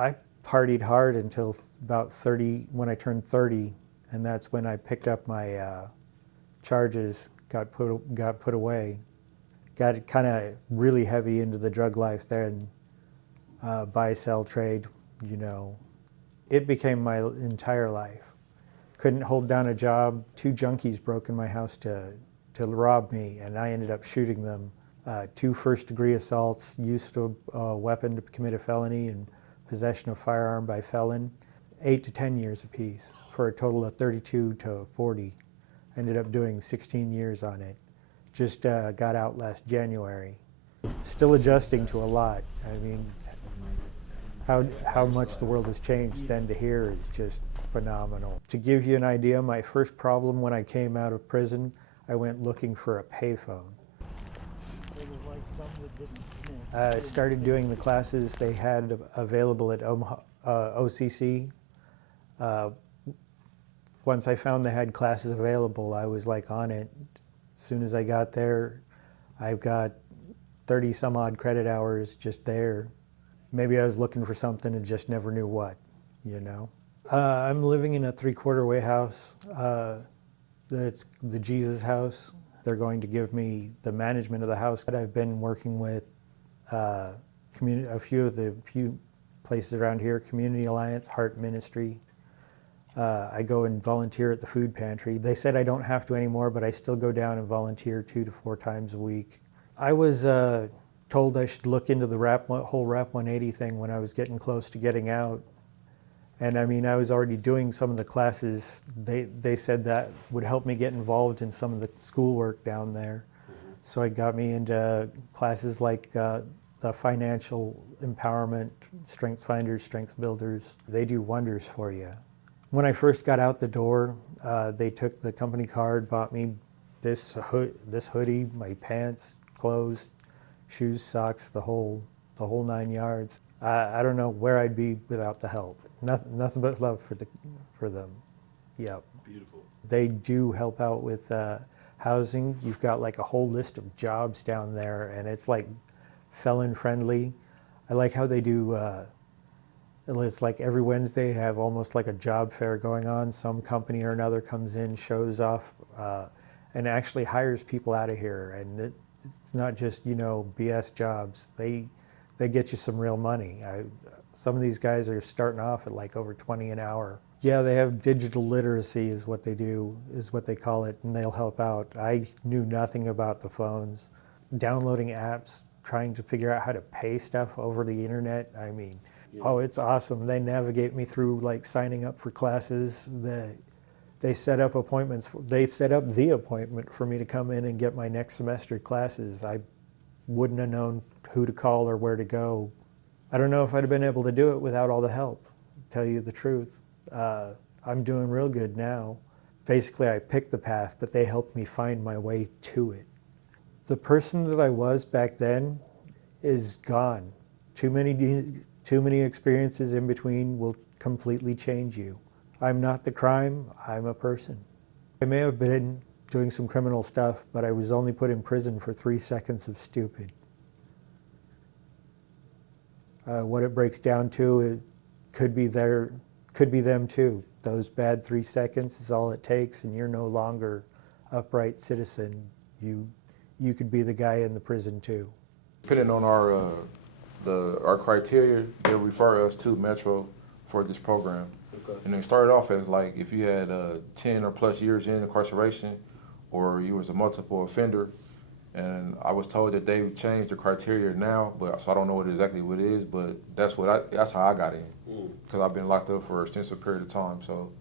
I partied hard until about 30, when I turned 30, and that's when I picked up my charges, got put away. Got kind of really heavy into the drug life then, buy-sell trade, you know. It became my entire life. Couldn't hold down a job. 2 junkies broke in my house to rob me, and I ended up shooting them. 2 first-degree assaults, use of a weapon to commit a felony, and possession of firearm by felon. 8 to 10 years apiece, for a total of 32 to 40. Ended up doing 16 years on it. Just got out last January. Still adjusting to a lot. I mean, how much the world has changed then to here is just phenomenal. To give you an idea, my first problem when I came out of prison, I went looking for a payphone. I started doing the classes they had available at OCC. Once I found they had classes available, I was like on it. As soon as I got there, I've got 30 some odd credit hours just there. Maybe I was looking for something and just never knew what, you know. I'm living in a 3-quarter-way house. It's the Jesus house. They're going to give me the management of the house. I've been working with a few places around here, Community Alliance, Heart Ministry. I go and volunteer at the food pantry. They said I don't have to anymore, but I still go down and volunteer 2 to 4 times a week. I was told I should look into the whole Rap 180 thing when I was getting close to getting out. And I mean, I was already doing some of the classes. They said that would help me get involved in some of the schoolwork down there. So it got me into classes like the financial empowerment, strength finders, strength builders. They do wonders for you. When I first got out the door, they took the company card, bought me this hoodie, my pants, clothes, shoes, socks, the whole 9 yards. I don't know where I'd be without the help. Nothing but love for them. Yep. Beautiful. They do help out with housing. You've got like a whole list of jobs down there, and it's like felon friendly. I like how they do. It's like every Wednesday have almost like a job fair going on. Some company or another comes in, shows off, and actually hires people out of here. And it's not just, you know, BS jobs. They get you some real money. Some of these guys are starting off at like over 20 an hour. Yeah, they have digital literacy is what they do, is what they call it, and they'll help out. I knew nothing about the phones. Downloading apps, trying to figure out how to pay stuff over the internet. I mean, yeah. Oh, it's awesome. They navigate me through like signing up for classes. They set up appointments. They set up the appointment for me to come in and get my next semester classes. I wouldn't have known who to call or where to go. I don't know if I'd have been able to do it without all the help, to tell you the truth. I'm doing real good now. Basically, I picked the path, but they helped me find my way to it. The person that I was back then is gone. Too many experiences in between will completely change you. I'm not the crime, I'm a person. I may have been doing some criminal stuff, but I was only put in prison for 3 seconds of stupid. What it breaks down to, it could be them too. Those bad 3 seconds is all it takes, and you're no longer upright citizen. You could be the guy in the prison too. Depending on our criteria, they refer us to Metro for this program. Okay. And it started off as like if you had 10 or plus years in incarceration, or you was a multiple offender. And I was told that they changed the criteria now, so I don't know exactly what it is, but that's how I got in. Because I've been locked up for an extensive period of time, so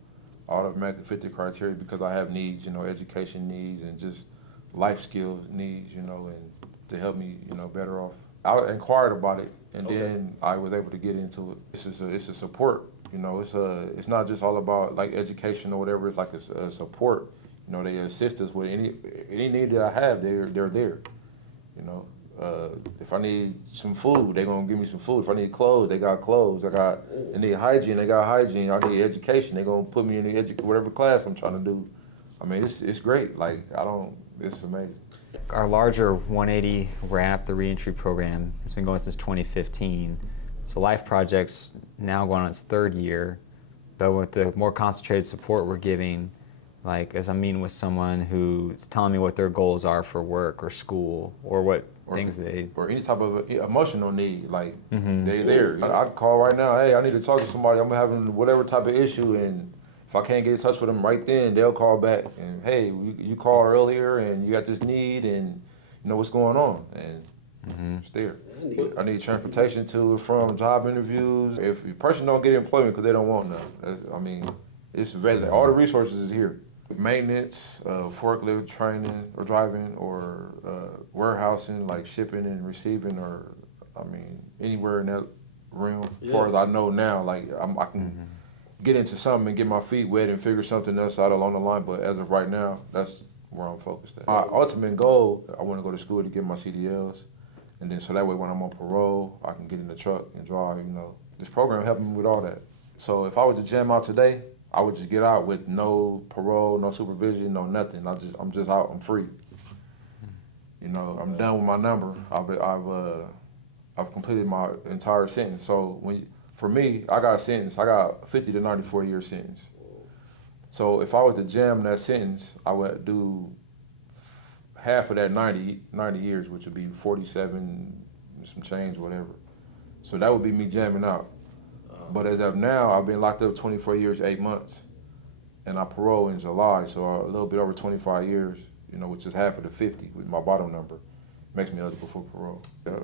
I automatically fit the criteria because I have needs, you know, education needs and just life skills needs, you know, and to help me, you know, better off. I inquired about it, and then I was able to get into it. It's a support, you know. It's not just all about like education or whatever. It's like a support. You know, they assist us with any need that I have. They're there. You know, if I need some food, they're gonna give me some food. If I need clothes, they got clothes. I need hygiene, they got hygiene. I need education, they're gonna put me in whatever class I'm trying to do. I mean, it's great. Like it's amazing. Our larger 180 RAP, the reentry program, has been going since 2015. So Life Project's now going on its 3rd year, but with the more concentrated support we're giving, like as I'm meeting with someone who's telling me what their goals are for work or school or what things they... Or any type of emotional need, like they there. I'd call right now, hey, I need to talk to somebody, I'm having whatever type of issue, and if I can't get in touch with them right then, they'll call back and, hey, you called earlier and you got this need and you know what's going on, and it's there. I need transportation to and from job interviews. If a person don't get employment because they don't want none, I mean, it's available. All the resources is here. Maintenance, forklift training or driving, or warehousing, like shipping and receiving, or I mean, anywhere in that realm. As far as I know now, like I can get into something and get my feet wet and figure something else out along the line. But as of right now, that's where I'm focused at. My ultimate goal, I want to go to school to get my CDLs, and then so that way when I'm on parole, I can get in the truck and drive. You know, this program helped me with all that. So if I was to jam out today, I would just get out with no parole, no supervision, no nothing. I'm just out. I'm free. You know, I'm done with my number. I've completed my entire sentence. So for me, I got a sentence. I got a 50 to 94 year sentence. So if I was to jam that sentence, I would do half of that 90 years, which would be 47, some change, whatever. So that would be me jamming out. But as of now, I've been locked up 24 years, 8 months, and I parole in July, so a little bit over 25 years, you know, which is half of the 50 with my bottom number, makes me eligible for parole.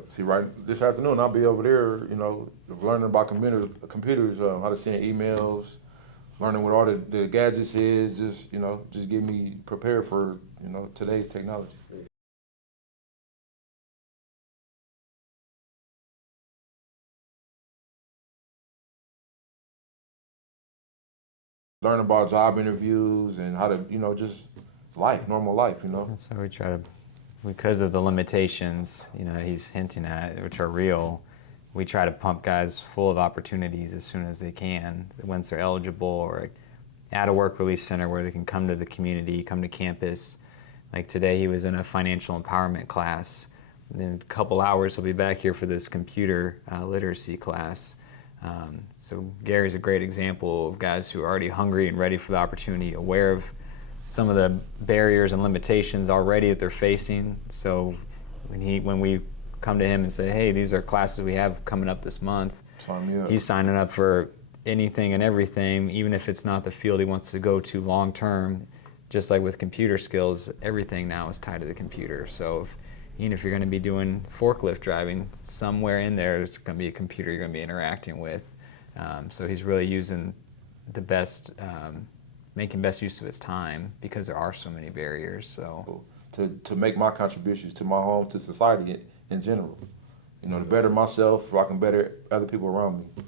See, right this afternoon, I'll be over there, you know, learning about computers, how to send emails, learning what all the gadgets is, just get me prepared for, you know, today's technology. Learn about job interviews and how to, you know, just life, normal life, you know. So we try to, because of the limitations, you know, he's hinting at, which are real, we try to pump guys full of opportunities as soon as they can, once they're eligible, or at a work release center where they can come to the community, come to campus. Like today he was in a financial empowerment class. And in a couple hours he'll be back here for this computer literacy class. So Gary's a great example of guys who are already hungry and ready for the opportunity, aware of some of the barriers and limitations already that they're facing. So when we come to him and say, hey, these are classes we have coming up this month, Sign me up. he's signing up for anything and everything, even if it's not the field he wants to go to long term. Just like with computer skills, everything now is tied to the computer. So even if you're going to be doing forklift driving, somewhere in there's going to be a computer you're going to be interacting with. So he's really using the best, making best use of his time because there are so many barriers. So to make my contributions to my home, to society in general, you know, to better myself, so I can better other people around me.